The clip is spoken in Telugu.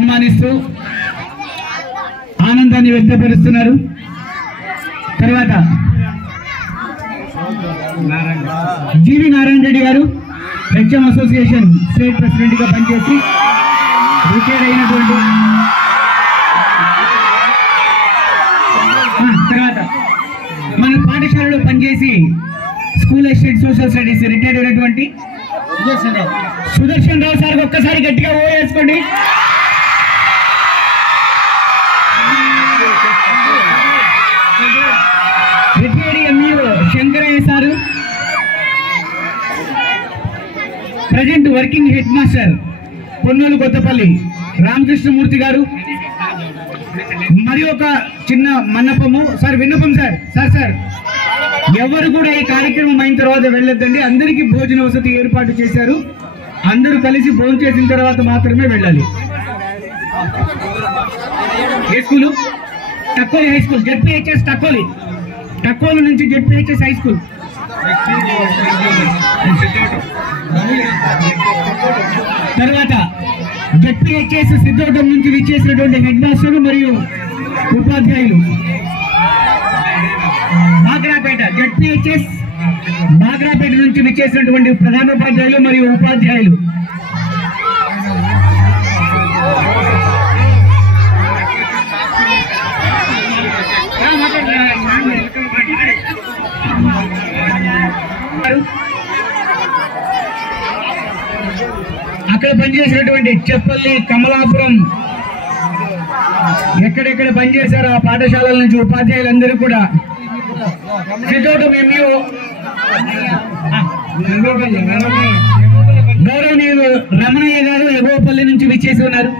సన్మానిస్తూ ఆనందాన్ని వ్యక్తపరుస్తున్నారు. తర్వాత జీవి నారాయణ రెడ్డి గారు హెచ్ఎం అసోసియేషన్ స్టేట్ ప్రెసిడెంట్ గా పనిచేసి రిటైర్ అయినటువంటి తర్వాత మన పాఠశాలలో పనిచేసి school assistant social studies retire అయినటువంటి సుదర్శన్ రావు సార్ ఒక్కసారి గట్టిగా ఓ వేసుకోండి. Retired MEO Shankarayya sir, present working head master Ponnulu Kothapalli Ramakrishnamurthy garu. మరి ఒక చిన్న మన్నపము సార్, విన్నపం సార్. సార్ ఎవరు కూడా ఈ కార్యక్రమం అయిన తర్వాత వెళ్ళొద్దండి. అందరికీ భోజన వసతి ఏర్పాటు చేశారు. అందరూ కలిసి భోజనం చేసిన తర్వాత మాత్రమే వెళ్ళాలి. ఏ స్కూలు? టక్కోలి హై స్కూల్, జెడ్పీహెచ్ఎస్ టక్కోలు నుంచి జెడ్పీహెచ్ఎస్ హై స్కూల్. తర్వాత జెడ్పీహెచ్ఎస్ సిద్ధోటం నుంచి విచ్చేసినటువంటి హెడ్ మాస్టర్ మరియు ఉపాధ్యాయులు. బాగ్రాపేట జెడ్పీహెచ్ఎస్ బాగ్రాపేట నుంచి విచ్చేసినటువంటి ప్రధానోపాధ్యాయులు మరియు ఉపాధ్యాయులు. అక్కడ పనిచేసినటువంటి చెప్పల్లి, కమలాపురం, ఎక్కడెక్కడ పనిచేశారో ఆ పాఠశాలల నుంచి ఉపాధ్యాయులందరూ కూడా సిద్ధోటం ఎంఈఓ గౌరవనీయులు రమణయ్య గారు ఎగోపల్లి నుంచి విచ్చేసి ఉన్నారు.